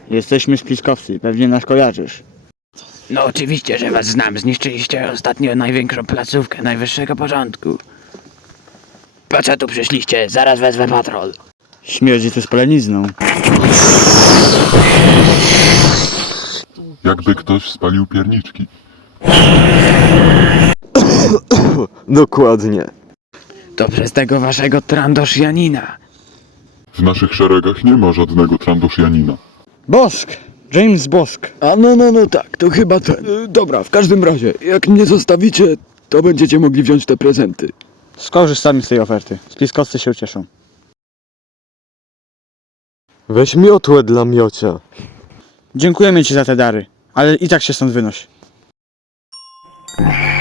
Jesteśmy spiskowcy, pewnie nas kojarzysz. No oczywiście, że was znam. Zniszczyliście ostatnio największą placówkę najwyższego porządku. Po co tu przyszliście? Zaraz wezwę patrol. Śmierdzi to spalenizną. Jakby ktoś spalił pierniczki. Dokładnie. To przez tego waszego Trandosjanina. W naszych szeregach nie ma żadnego Trandosjanina. Bosk! James Bosk. A no tak, to chyba ten. Dobra, w każdym razie, jak mnie zostawicie, to będziecie mogli wziąć te prezenty. Skorzystamy z tej oferty. Spiskowcy się ucieszą. Weź miotłę dla miocia. Dziękujemy ci za te dary, ale i tak się stąd wynoś.